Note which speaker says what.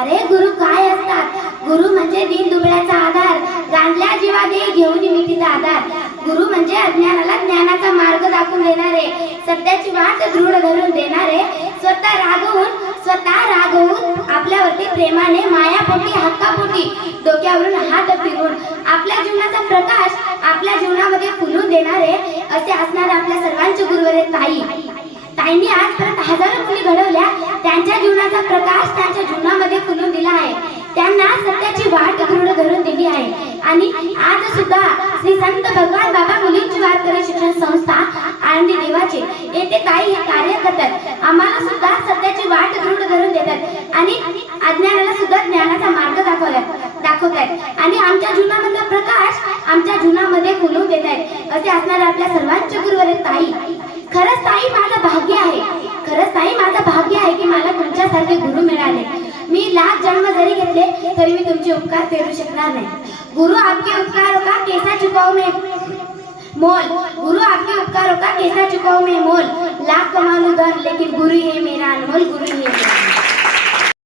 Speaker 1: अरे गुरु काय असतात? गुरु म्हणजे दिन दुबळ्याचा आधार. गांधल्या जीवा दे घेऊन मितीचा आधार. गुरु म्हणजे अज्ञानाला ज्ञानाचा मार्ग दाखवून देणारे. सत्याची वाट दृढ धरून देणारे. स्वतः रागवून स्वतः रागवून आपल्यावरती प्रेमाने मायापोटी हक्कापोटी डोक्यावरून हात फिरून आपल्या जीवनाचा प्रकाश आपल्या जीवनामध्ये फुलून देणारे असे असणारे आपल्या सर्वांचे गुरुवर ताई. ताईंनी आजपर्यंत हजारो मुली घडवल्या. त्यांच्या जीवनाचा प्रकाश त्यांच्या जीवना फुलून दिला आहे त्यांना सत्याची पूर्ण धरून दिली आहे. आणि आज सुद्धा श्री संत भगवान बाबा मुलींची वारकरी शिक्षण संस्था आणि देवाचे येथे काही कार्य करतात. आम्हाला सुद्धा सत्याची वाट दृढ धरून देतात आणि अज्ञानाला सुद्धा ज्ञानाचा मार्ग दाखवतात दाखवतात. आणि आमच्या जीवनामधला प्रकाश आमच्या जीवनामध्ये फुलवून देत आहेत असे असणारे आपल्या सर्वांचे गुरुवर ताई. खरंच ताई माझं भाग्य आहे. खरंच ताई माझं भाग्य आहे की मला तुमच्यासारखे गुरु मिळाले. मी लाख जन्म जरी घेतले तरी मी तुमचे उपकार फेडू शकणार नाही. गुरु आपके उपकारों का कैसा चुकाऊ मैं? मोल गुरु आपके उपकारों का कैसा चुकाऊ मे? मोल लाख कमा धन लेकिन गुरु ही मेरा अनमोल गुरु ही